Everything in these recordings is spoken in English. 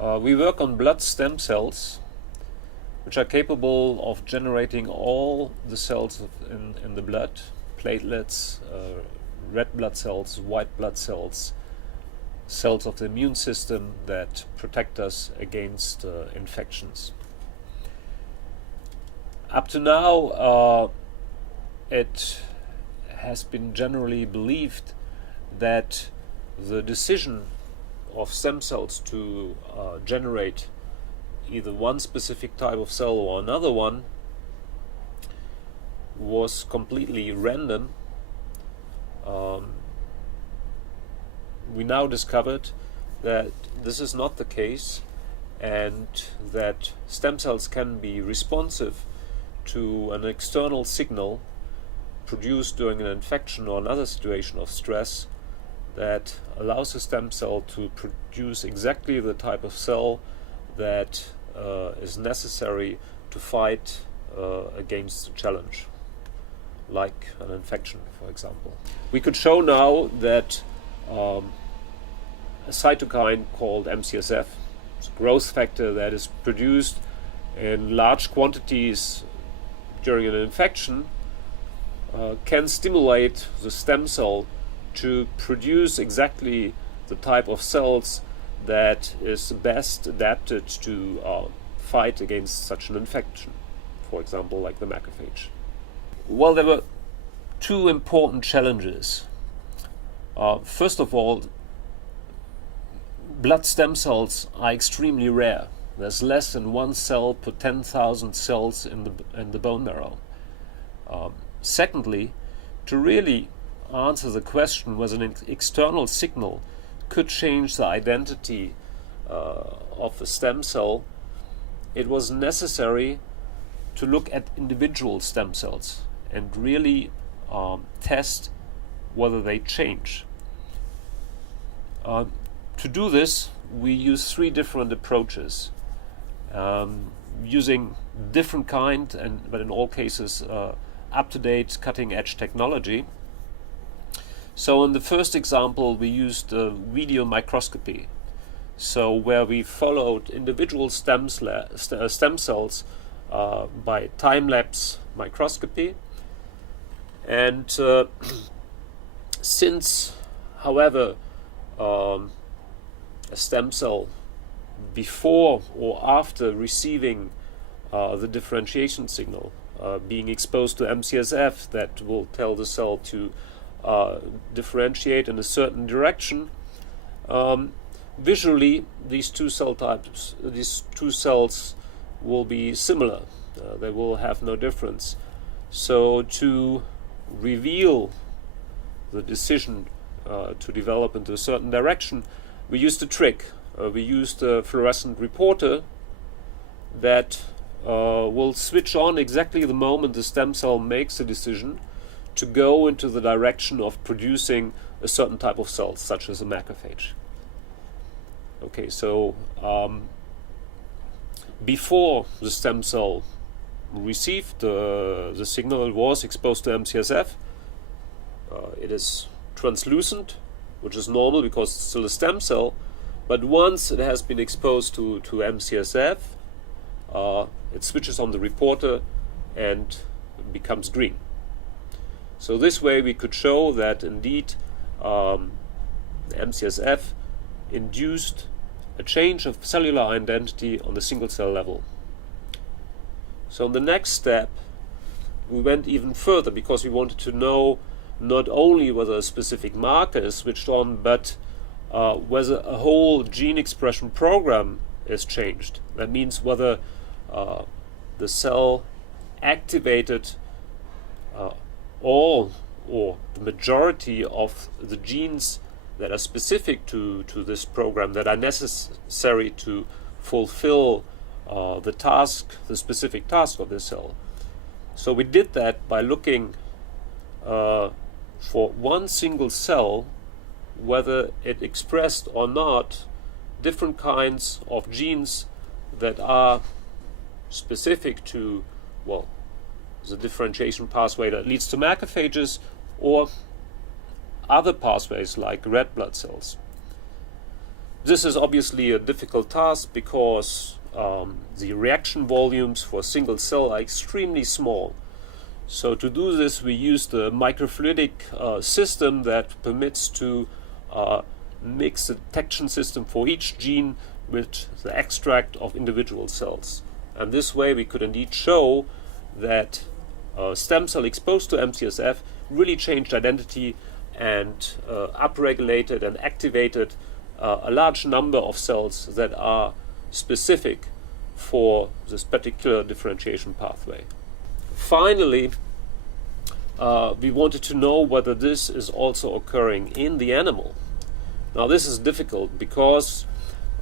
We work on blood stem cells, which are capable of generating all the cells in the blood, platelets, red blood cells, white blood cells, cells of the immune system that protect us against infections. Up to now, it has been generally believed that the decision of stem cells to generate either one specific type of cell or another one was completely random. We now discovered that this is not the case, and that stem cells can be responsive to an external signal produced during an infection or another situation of stress that allows the stem cell to produce exactly the type of cell that is necessary to fight against a challenge, like an infection, for example. We could show now that a cytokine called MCSF, it's a growth factor that is produced in large quantities during an infection, can stimulate the stem cell to produce exactly the type of cells that is best adapted to fight against such an infection, for example, like the macrophage. Well, there were two important challenges. First of all, blood stem cells are extremely rare. There's less than one cell per 10,000 cells in the bone marrow. Secondly, to really answer the question whether an external signal could change the identity of a stem cell, it was necessary to look at individual stem cells and really test whether they change. To do this, we use three different approaches, using different kind, but in all cases up-to-date cutting-edge technology. So in the first example, we used video microscopy, so where we followed individual stem cells by time-lapse microscopy. And since, however, a stem cell before or after receiving the differentiation signal, being exposed to MCSF that will tell the cell to differentiate in a certain direction, visually these two cell types, these two cells will be similar. They will have no difference. So to reveal the decision to develop into a certain direction, we used a trick. We used a fluorescent reporter that will switch on exactly the moment the stem cell makes a decision to go into the direction of producing a certain type of cell, such as a macrophage. Okay, so before the stem cell received the signal, it was exposed to MCSF. It is translucent, which is normal because it's still a stem cell, but once it has been exposed to MCSF, it switches on the reporter and becomes green. So this way we could show that indeed MCSF induced a change of cellular identity on the single cell level. So in the next step we went even further because we wanted to know not only whether a specific marker is switched on, but whether a whole gene expression program is changed. That means whether the cell activated all or the majority of the genes that are specific to this program, that are necessary to fulfill the specific task of the cell. So we did that by looking for one single cell, whether it expressed or not different kinds of genes that are specific to, well, the differentiation pathway that leads to macrophages or other pathways like red blood cells. This is obviously a difficult task because the reaction volumes for a single cell are extremely small. So to do this, we used a microfluidic system that permits to mix the detection system for each gene with the extract of individual cells. And this way we could indeed show that stem cell exposed to MCSF really changed identity and upregulated and activated a large number of cells that are specific for this particular differentiation pathway. Finally, we wanted to know whether this is also occurring in the animal. Now this is difficult because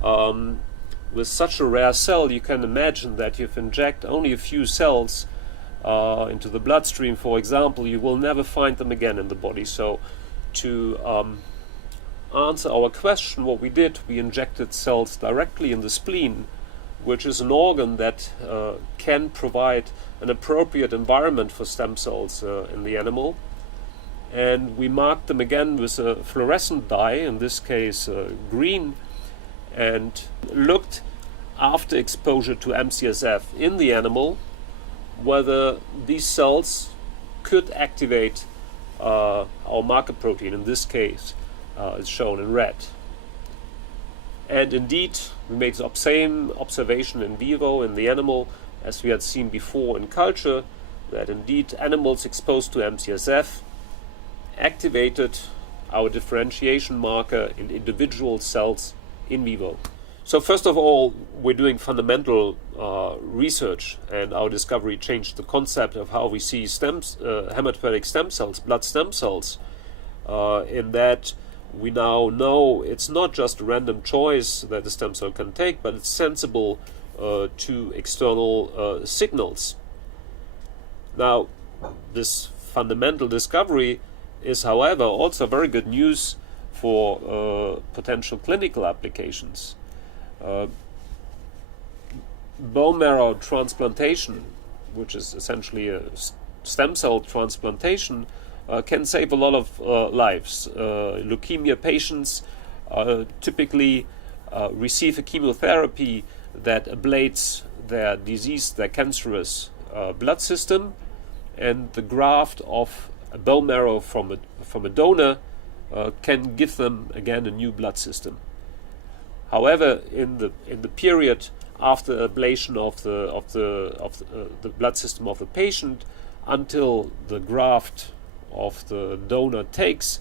with such a rare cell, you can imagine that if you inject only a few cells into the bloodstream, for example, you will never find them again in the body. So to answer our question, what we did, we injected cells directly in the spleen, which is an organ that can provide an appropriate environment for stem cells in the animal. And we marked them again with a fluorescent dye, in this case green, and looked after exposure to MCSF in the animal whether these cells could activate our marker protein. In this case is shown in red. And indeed we made the same observation in vivo in the animal as we had seen before in culture, that indeed animals exposed to MCSF activated our differentiation marker in individual cells in vivo. So first of all, we're doing fundamental research, and our discovery changed the concept of how we see hematopoietic stem cells, blood stem cells, in that we now know it's not just a random choice that the stem cell can take, but it's sensible to external signals. Now, this fundamental discovery is, however, also very good news for potential clinical applications. Bone marrow transplantation, which is essentially a stem cell transplantation, can save a lot of lives. Leukemia patients typically receive a chemotherapy that ablates their diseased, their cancerous blood system, and the graft of a bone marrow from a donor can give them again a new blood system. However, in the period after ablation of the blood system of the patient until the graft of the donor takes,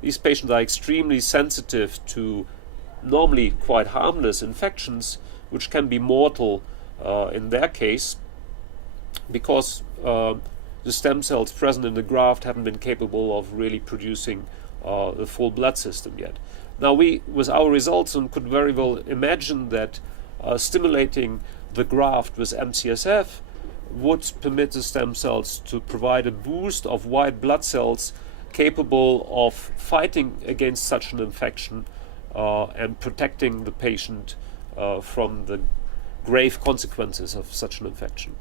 these patients are extremely sensitive to normally quite harmless infections, which can be mortal in their case, because the stem cells present in the graft haven't been capable of really producing the full blood system yet. Now we, with our results, could very well imagine that stimulating the graft with MCSF would permit the stem cells to provide a boost of white blood cells capable of fighting against such an infection and protecting the patient from the grave consequences of such an infection.